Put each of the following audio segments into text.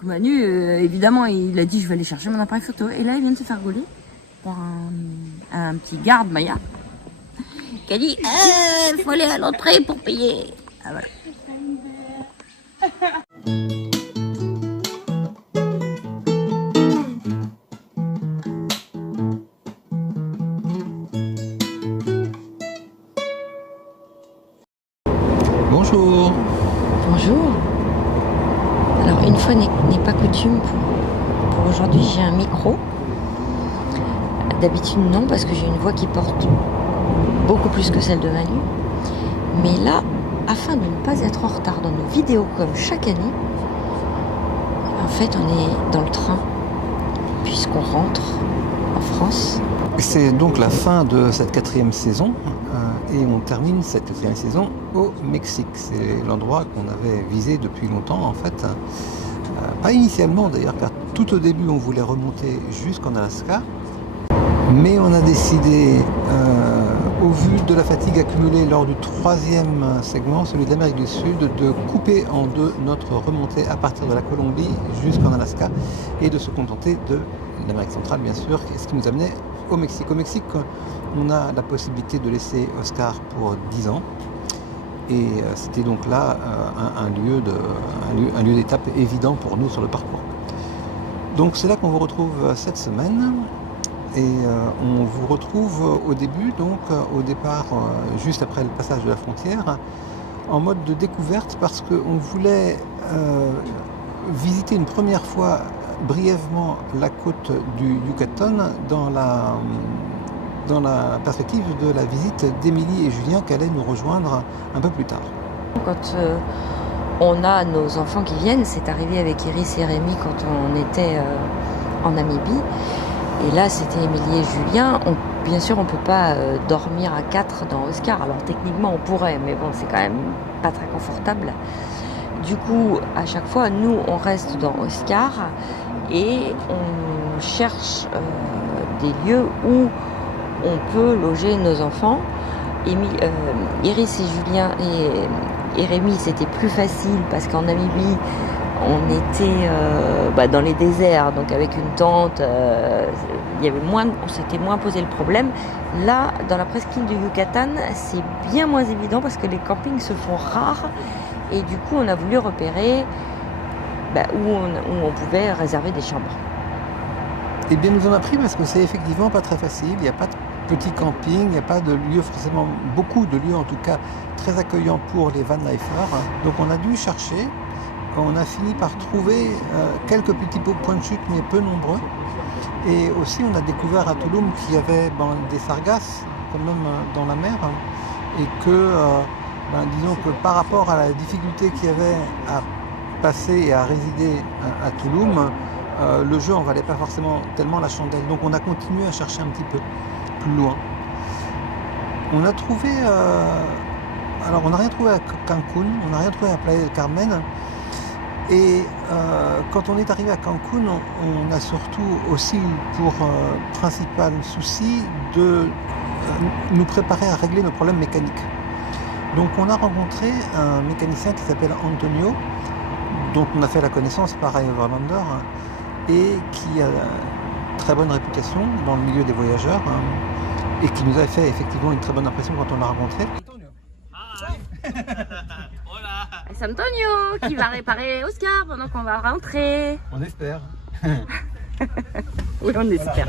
coup, Manu, évidemment, il a dit je vais aller chercher mon appareil photo. Et là, il vient de se faire gauler par un petit garde Maya qui a dit il faut aller à l'entrée pour payer. Ah, voilà. Bonjour. Bonjour. Alors, une fois n'est pas coutume, pour aujourd'hui, j'ai un micro. D'habitude, non, parce que j'ai une voix qui porte beaucoup plus que celle de Manu. Mais là, afin de ne pas être en retard dans nos vidéos comme chaque année, en fait, on est dans le train, puisqu'on rentre en France. C'est donc la fin de cette 4e saison et on termine cette 4e saison au Mexique. C'est l'endroit qu'on avait visé depuis longtemps en fait. Pas initialement d'ailleurs, car tout au début on voulait remonter jusqu'en Alaska. Mais on a décidé, au vu de la fatigue accumulée lors du 3e segment, celui de l'Amérique du Sud, de couper en deux notre remontée à partir de la Colombie jusqu'en Alaska et de se contenter de l'Amérique centrale bien sûr, ce qui nous amenait au Mexique. Au Mexique, on a la possibilité de laisser Oscar pour 10 ans. Et c'était donc là un lieu d'étape évident pour nous sur le parcours. Donc c'est là qu'on vous retrouve cette semaine. Et on vous retrouve au début, donc au départ, juste après le passage de la frontière, en mode de découverte parce qu'on voulait visiter une première fois brièvement la côte du Yucatan dans la perspective de la visite d'Émilie et Julien qui allaient nous rejoindre un peu plus tard. Quand on a nos enfants qui viennent, c'est arrivé avec Iris et Rémi quand on était en Namibie. Et là, c'était Émilie et Julien. Bien sûr, on ne peut pas dormir à 4 dans Oscar. Alors, techniquement, on pourrait, mais bon, c'est quand même pas très confortable. Du coup, à chaque fois, nous, on reste dans Oscar et on cherche des lieux où on peut loger nos enfants. Iris et Julien et Rémi, c'était plus facile parce qu'en Namibie, on était dans les déserts, donc avec une tente, on s'était moins posé le problème. Là, dans la presqu'île du Yucatan, c'est bien moins évident parce que les campings se font rares et du coup, on a voulu repérer où on pouvait réserver des chambres. Et bien, nous en a pris parce que c'est effectivement pas très facile. Il n'y a pas de petits campings, il n'y a pas de lieux forcément, beaucoup de lieux en tout cas, très accueillants pour les van-lifers. Donc, on a dû chercher. On a fini par trouver quelques petits points de chute, mais peu nombreux. Et aussi, on a découvert à Tulum qu'il y avait des sargasses quand même dans la mer. Et que, disons que par rapport à la difficulté qu'il y avait à passer et à résider à Tulum, le jeu en valait pas forcément tellement la chandelle. Donc on a continué à chercher un petit peu plus loin. On a trouvé... alors on n'a rien trouvé à Cancun, on n'a rien trouvé à Playa del Carmen. Et quand on est arrivé à Cancun, on a surtout aussi pour principal souci de nous préparer à régler nos problèmes mécaniques. Donc on a rencontré un mécanicien qui s'appelle Antonio, dont on a fait la connaissance par Overlander, et qui a une très bonne réputation dans le milieu des voyageurs, et qui nous a fait effectivement une très bonne impression quand on l'a rencontré. C'est Antonio qui va réparer Oscar pendant qu'on va rentrer. On espère. Oui, on espère.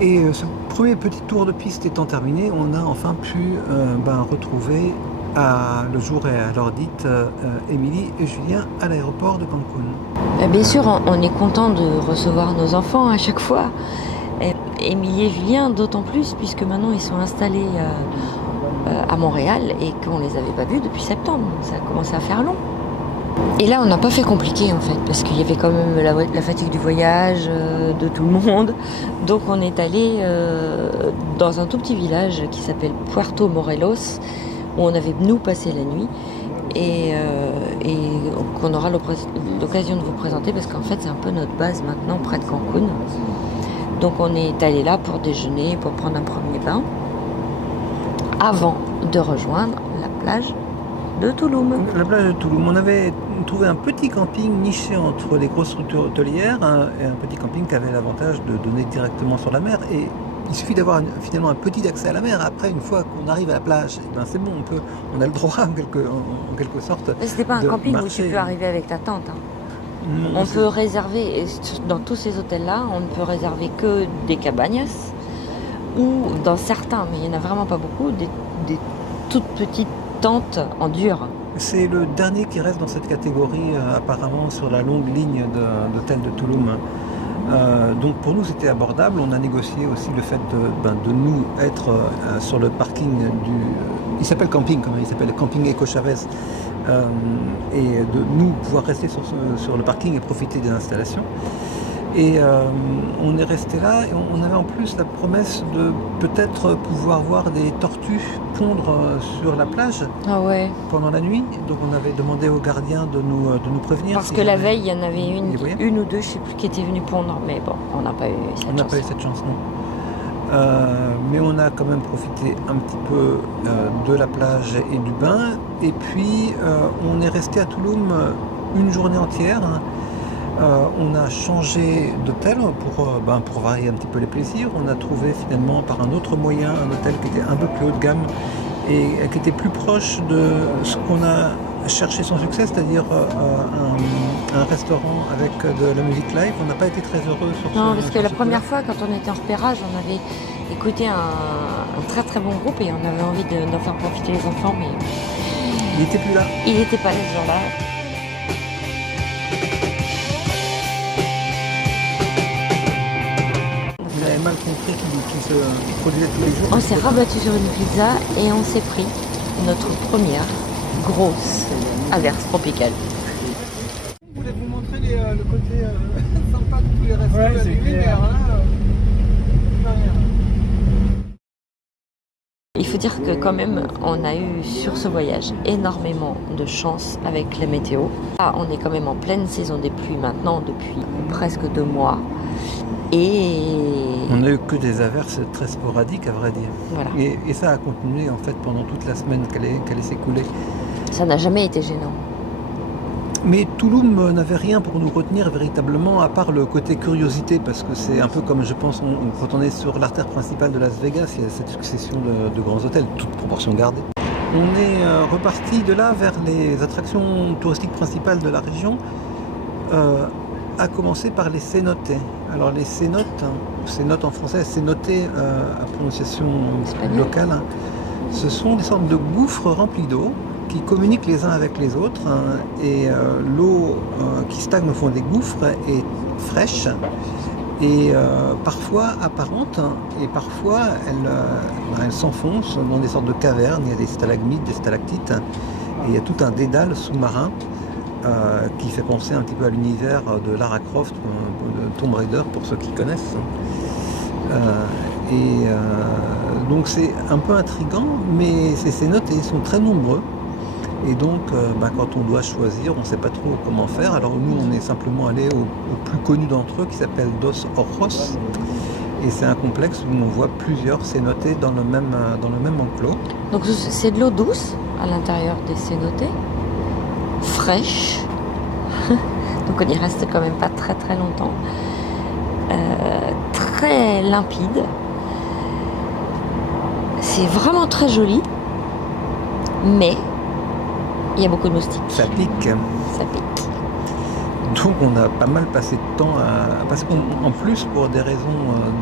Et ce premier petit tour de piste étant terminé, on a enfin pu retrouver le jour et à l'heure dite Émilie et Julien à l'aéroport de Cancun. Bien sûr, on est content de recevoir nos enfants à chaque fois. Émilie et Julien, d'autant plus puisque maintenant ils sont installés à Montréal et qu'on les avait pas vus depuis septembre. Ça a commencé à faire long. Et là, on n'a pas fait compliqué en fait, parce qu'il y avait quand même la fatigue du voyage, de tout le monde. Donc on est allé dans un tout petit village qui s'appelle Puerto Morelos, où on avait nous passé la nuit et qu'on aura l'occasion de vous présenter, parce qu'en fait c'est un peu notre base maintenant près de Cancun. Donc on est allé là pour déjeuner, pour prendre un premier bain, avant de rejoindre la plage de Touloum. La plage de Touloum. On avait trouvé un petit camping niché entre les grosses structures hôtelières et un petit camping qui avait l'avantage de donner directement sur la mer. Et il suffit d'avoir finalement un petit accès à la mer. Après, une fois qu'on arrive à la plage, eh ben c'est bon, on a le droit en quelque sorte. Mais c'était pas un camping marcher. où tu peux arriver avec ta tente. Hein. Non, On peut réserver, et dans tous ces hôtels-là, on ne peut réserver que des cabañas ou dans certains, mais il n'y en a vraiment pas beaucoup, des toutes petites tentes en dur. C'est le dernier qui reste dans cette catégorie apparemment sur la longue ligne d'hôtels de Touloum. Donc pour nous c'était abordable. On a négocié aussi le fait de nous être sur le parking il s'appelle camping quand même, il s'appelle camping Eco Chavez, et de nous pouvoir rester sur le parking et profiter des installations. Et on est resté là et on avait en plus la promesse de peut-être pouvoir voir des tortues pondre sur la plage pendant la nuit. Donc on avait demandé aux gardiens de nous prévenir. Parce que la veille, il y en avait une ou deux, je ne sais plus, qui étaient venues pondre. Mais bon, on n'a pas eu cette chance. On n'a pas eu cette chance, non. Mais on a quand même profité un petit peu de la plage et du bain. Et puis on est resté à Touloum une journée entière. On a changé d'hôtel pour varier un petit peu les plaisirs. On a trouvé finalement par un autre moyen un hôtel qui était un peu plus haut de gamme et qui était plus proche de ce qu'on a cherché sans succès, c'est-à-dire un restaurant avec de la musique live. On n'a pas été très heureux sur ce. Non, parce que la première fois, quand on était en repérage, on avait écouté un très très bon groupe et on avait envie d'en faire profiter les enfants, mais il n'était plus là. Il n'était pas là ce jour-là. Mal compris qui se produisait tous les jours. On s'est rabattu sur une pizza et on s'est pris notre première grosse averse tropicale. Je voulais vous montrer le côté sympa de tous les restaurants de l'hiver. Il faut dire que quand même, on a eu sur ce voyage énormément de chance avec la météo. On est quand même en pleine saison des pluies maintenant depuis presque 2 mois. Et on n'a eu que des averses très sporadiques à vrai dire. Voilà. Et ça a continué en fait pendant toute la semaine qu'elle s'est écoulée. Ça n'a jamais été gênant. Mais Touloum n'avait rien pour nous retenir véritablement à part le côté curiosité parce que c'est un peu comme je pense quand on est sur l'artère principale de Las Vegas, il y a cette succession de grands hôtels, toute proportion gardée. On est reparti de là vers les attractions touristiques principales de la région. À commencer par les cénotes. Alors les cénotes en français, cénoté à prononciation locale, ce sont des sortes de gouffres remplis d'eau qui communiquent les uns avec les autres et l'eau qui stagne au fond des gouffres est fraîche et parfois apparente et parfois elle s'enfonce dans des sortes de cavernes, il y a des stalagmites, des stalactites et il y a tout un dédale sous-marin qui fait penser un petit peu à l'univers de Lara Croft, de Tomb Raider pour ceux qui connaissent. Donc c'est un peu intriguant, mais ces cénotes sont très nombreux. Et donc quand on doit choisir, on ne sait pas trop comment faire. Alors nous on est simplement allé au plus connu d'entre eux qui s'appelle Dos Ojos. Et c'est un complexe où on voit plusieurs cénotés dans le même enclos. Donc c'est de l'eau douce à l'intérieur des cénotés, fraîche, donc on y reste quand même pas très très longtemps, très limpide, c'est vraiment très joli, mais il y a beaucoup de moustiques. Ça pique. Ça pique. Donc on a pas mal passé de temps parce qu'en plus pour des raisons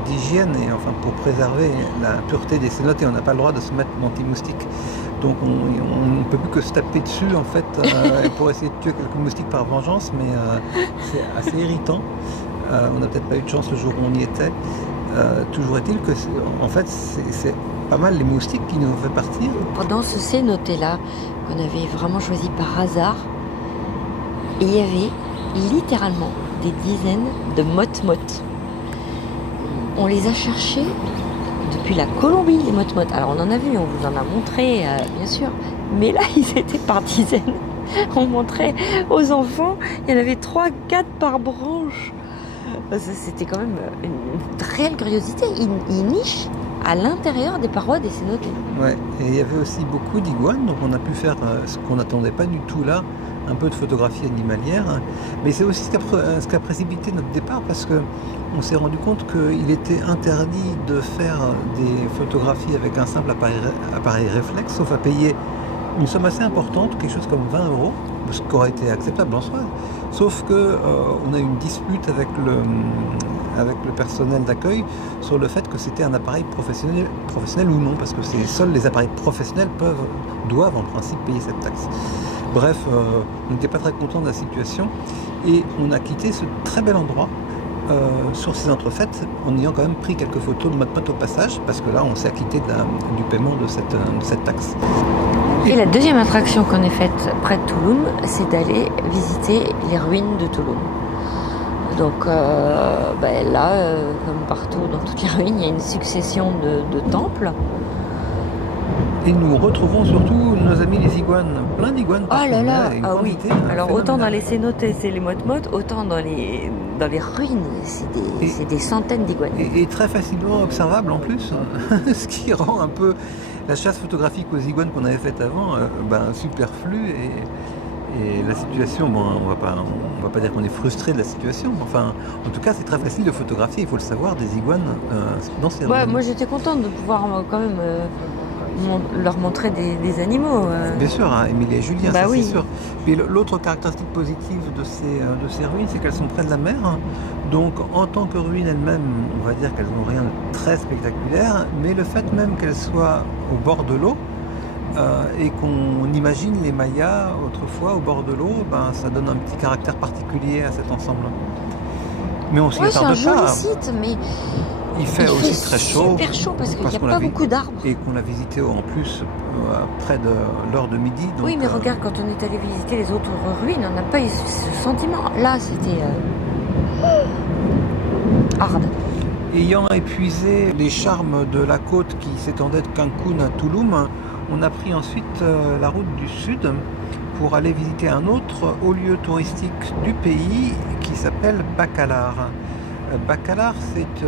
d'hygiène et enfin pour préserver la pureté des cénotes, on n'a pas le droit de se mettre d'anti-moustiques. Donc on ne peut plus que se taper dessus en fait pour essayer de tuer quelques moustiques par vengeance, mais c'est assez irritant. On n'a peut-être pas eu de chance le jour où on y était. Toujours est-il que en fait c'est pas mal les moustiques qui nous ont fait partir. Pendant ce cénoté-là, qu'on avait vraiment choisi par hasard, il y avait littéralement des dizaines de mottes-mottes. On les a cherchés depuis la Colombie, les mottes-mottes. Alors on en a vu, on vous en a montré, bien sûr. Mais là, ils étaient par dizaines. On montrait aux enfants, il y en avait 3-4 par branche. C'était quand même une réelle curiosité. Ils nichent à l'intérieur des parois des cénotes. Ouais, et il y avait aussi beaucoup d'iguanes, donc on a pu faire ce qu'on n'attendait pas du tout là, un peu de photographie animalière. Mais c'est aussi ce qui a précipité notre départ parce qu'on s'est rendu compte qu'il était interdit de faire des photographies avec un simple appareil réflexe, sauf à payer une somme assez importante, quelque chose comme 20 €, ce qui aurait été acceptable en soi. Sauf qu'on a eu une dispute avec le personnel d'accueil sur le fait que c'était un appareil professionnel ou non, parce que seuls les appareils professionnels doivent en principe payer cette taxe. Bref, on n'était pas très content de la situation et on a quitté ce très bel endroit sur ces entrefaites en ayant quand même pris quelques photos de notre pote au passage, parce que là on s'est acquitté du paiement de cette taxe. Et la deuxième attraction qu'on ait faite près de Touloum, c'est d'aller visiter les ruines de Touloum. Donc là, comme partout dans toutes les ruines, il y a une succession de temples. Et nous retrouvons surtout nos amis les iguanes, plein d'iguanes. Oh là là, ah oui. Alors autant dans les cénotes c'est les mottes-mottes, autant dans les ruines, c'est des centaines d'iguanes. Et très facilement observables en plus, ce qui rend un peu la chasse photographique aux iguanes qu'on avait faite avant superflue et la situation, on va pas dire qu'on est frustré de la situation, mais enfin, en tout cas c'est très facile de photographier, il faut le savoir, des iguanes dans ces ruines. Moi j'étais contente de pouvoir quand même leur montrer des animaux. Bien sûr, hein, Émilie et Julien, ça oui. c'est sûr. Puis l'autre caractéristique positive de ces ruines, c'est qu'elles sont près de la mer. Donc en tant que ruines elles-mêmes, on va dire qu'elles n'ont rien de très spectaculaire, mais le fait même qu'elles soient au bord de l'eau, et qu'on imagine les Mayas autrefois au bord de l'eau, ça donne un petit caractère particulier à cet ensemble. Mais on s'y attarde pas. C'est un joli site, mais il fait aussi très chaud. Super chaud parce qu'il n'y a pas beaucoup d'arbres. Et qu'on l'a visité en plus près de l'heure de midi. Donc, oui, mais regarde, quand on est allé visiter les autres ruines, on n'a pas eu ce sentiment. Là, c'était hard. Ayant épuisé les charmes de la côte qui s'étendait de Cancun à Touloum, on a pris ensuite la route du sud pour aller visiter un autre haut lieu touristique du pays qui s'appelle Bacalar. Bacalar, c'est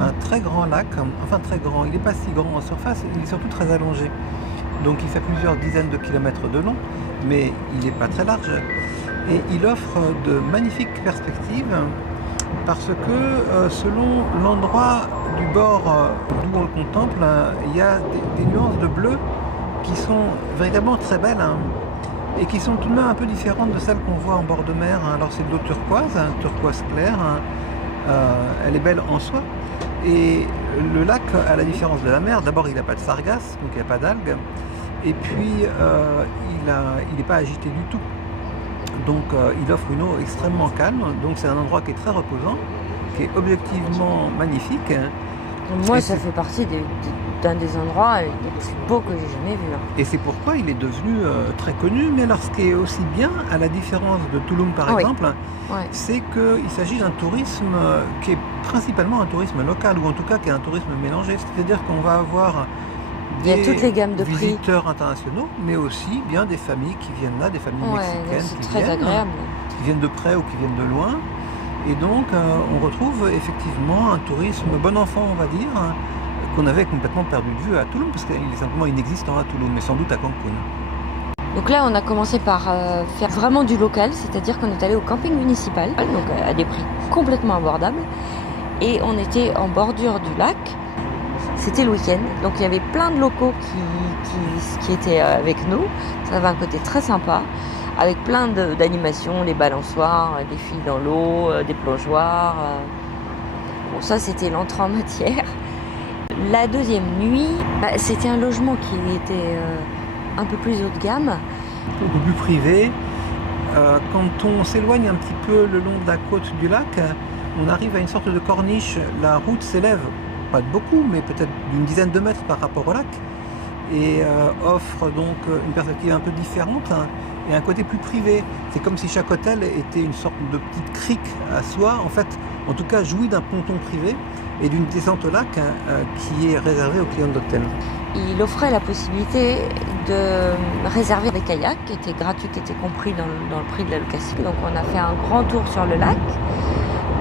un très grand lac, enfin très grand, il n'est pas si grand en surface, il est surtout très allongé. Donc il fait plusieurs dizaines de kilomètres de long, mais il n'est pas très large. Et il offre de magnifiques perspectives parce que selon l'endroit du bord d'où on le contemple, il y a des nuances de bleu qui sont véritablement très belles et qui sont tout de même un peu différentes de celles qu'on voit en bord de mer. Alors c'est de l'eau turquoise claire, elle est belle en soi. Et le lac, à la différence de la mer, d'abord il n'a pas de sargasses, donc il n'y a pas d'algues, et puis il n'est pas agité du tout. Donc il offre une eau extrêmement calme, donc c'est un endroit qui est très reposant, qui est objectivement magnifique. Moi, ça fait partie d'un des endroits les plus beaux que j'ai jamais vus. Et c'est pourquoi il est devenu très connu. Mais alors, ce qui est aussi bien, à la différence de Touloum par exemple, c'est qu'il s'agit d'un tourisme qui est principalement un tourisme local, ou en tout cas qui est un tourisme mélangé. C'est-à-dire qu'on va avoir il y a toutes les gammes de visiteurs internationaux, mais aussi bien des familles qui viennent là, des familles mexicaines qui viennent de près ou qui viennent de loin. Et donc, on retrouve effectivement un tourisme bon enfant, on va dire, qu'on avait complètement perdu de vue à Touloum, parce qu'il est simplement inexistant à Touloum, mais sans doute à Cancun. Donc là, on a commencé par faire vraiment du local, c'est-à-dire qu'on est allé au camping municipal, donc à des prix complètement abordables, et on était en bordure du lac. C'était le week-end, donc il y avait plein de locaux qui étaient avec nous. Ça avait un côté très sympa, avec plein d'animations, les balançoires, des filles dans l'eau, des plongeoires. Bon, ça, c'était l'entrée en matière. La deuxième nuit, c'était un logement qui était un peu plus haut de gamme. Beaucoup plus privé. Quand on s'éloigne un petit peu le long de la côte du lac, on arrive à une sorte de corniche. La route s'élève, pas de beaucoup, mais peut-être d'une dizaine de mètres par rapport au lac, et offre donc une perspective un peu différente et un côté plus privé. C'est comme si chaque hôtel était une sorte de petite crique à soi, en fait, en tout cas jouit d'un ponton privé et d'une descente au lac qui est réservée aux clients d'hôtel. Il offrait la possibilité de réserver des kayaks qui étaient gratuits, qui étaient compris dans le prix de la location. Donc on a fait un grand tour sur le lac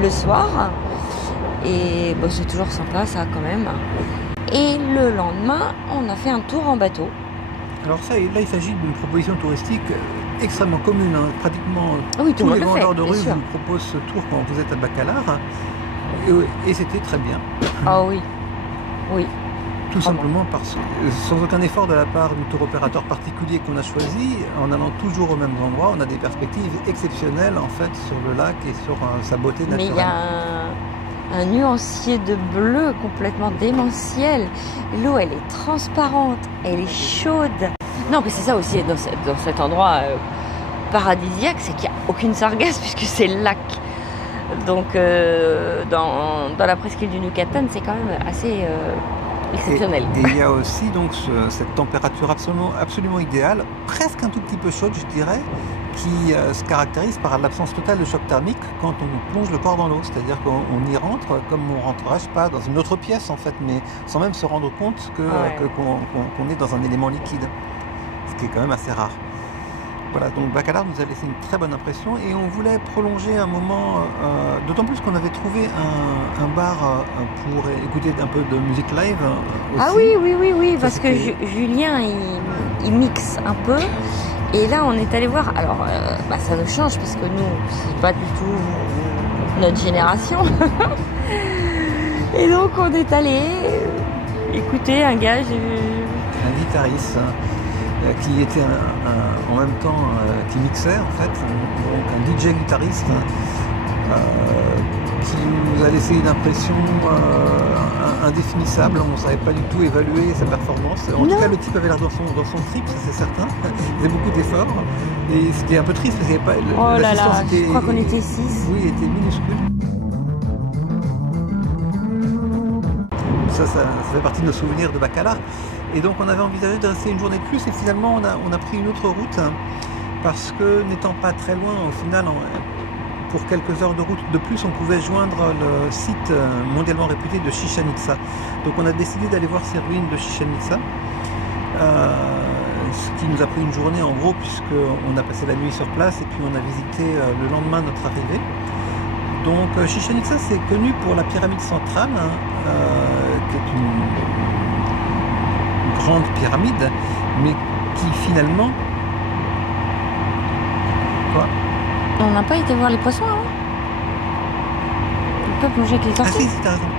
le soir et c'est toujours sympa ça quand même. Et le lendemain, on a fait un tour en bateau. Alors ça, là, il s'agit d'une proposition touristique extrêmement commune. Hein. Pratiquement Oui, tous les le vendeurs fait, de bien rue sûr. vous proposent ce tour quand vous êtes à Bacalar. Et c'était très bien. Ah oui, oui. Tout simplement parce que, sans aucun effort de la part du tour opérateur particulier qu'on a choisi, en allant toujours aux mêmes endroits, on a des perspectives exceptionnelles en fait sur le lac et sur sa beauté Mais naturelle. il y a un nuancier de bleu complètement démentiel. L'eau, elle est transparente, elle est chaude. Non, mais c'est ça aussi dans cet endroit paradisiaque, c'est qu'il n'y a aucune sargasse puisque c'est le lac. Donc dans la presqu'île du Yucatan, c'est quand même assez exceptionnel. Et il y a aussi donc cette température absolument idéale, presque un tout petit peu chaude je dirais, qui se caractérise par l'absence totale de choc thermique quand on plonge le corps dans l'eau. C'est-à-dire qu'on y rentre comme on rentrerait, je sais pas, dans une autre pièce en fait, mais sans même se rendre compte qu'on est dans un élément liquide, ce qui est quand même assez rare. Voilà, donc Bacalar nous a laissé une très bonne impression et on voulait prolonger un moment, d'autant plus qu'on avait trouvé un bar pour écouter un peu de musique live aussi. Ah oui, Ça, parce que Julien, il mixe un peu. Et là, on est allé voir. Alors, ça nous change parce que nous, c'est pas du tout notre génération. Et donc, on est allé écouter un gars. Un guitariste qui était en même temps qui mixait en fait, donc un DJ guitariste qui nous a laissé une impression indéfinissable. On ne savait pas du tout évaluer sa performance. En tout cas, le type avait l'air dans son trip, ça c'est certain. Il faisait beaucoup d'efforts. Et c'était un peu triste parce qu'il n'y avait pas. Oh là là, je crois qu'on était 6. Oui, il était minuscule. Ça fait partie de nos souvenirs de Bacalar. Et donc on avait envisagé de rester une journée de plus et finalement on a pris une autre route parce que n'étant pas très loin au final, pour quelques heures de route de plus, on pouvait joindre le site mondialement réputé de Chichén Itzá. Donc on a décidé d'aller voir ces ruines de Chichén Itzá, ce qui nous a pris une journée en gros puisqu'on a passé la nuit sur place et puis on a visité le lendemain notre arrivée. Donc Chichén Itzá c'est connu pour la pyramide centrale, qui est une grande pyramide, mais qui finalement... Quoi ? On n'a pas été voir les poissons, hein. On peut plonger avec les tortues. Ah si, t'as raison.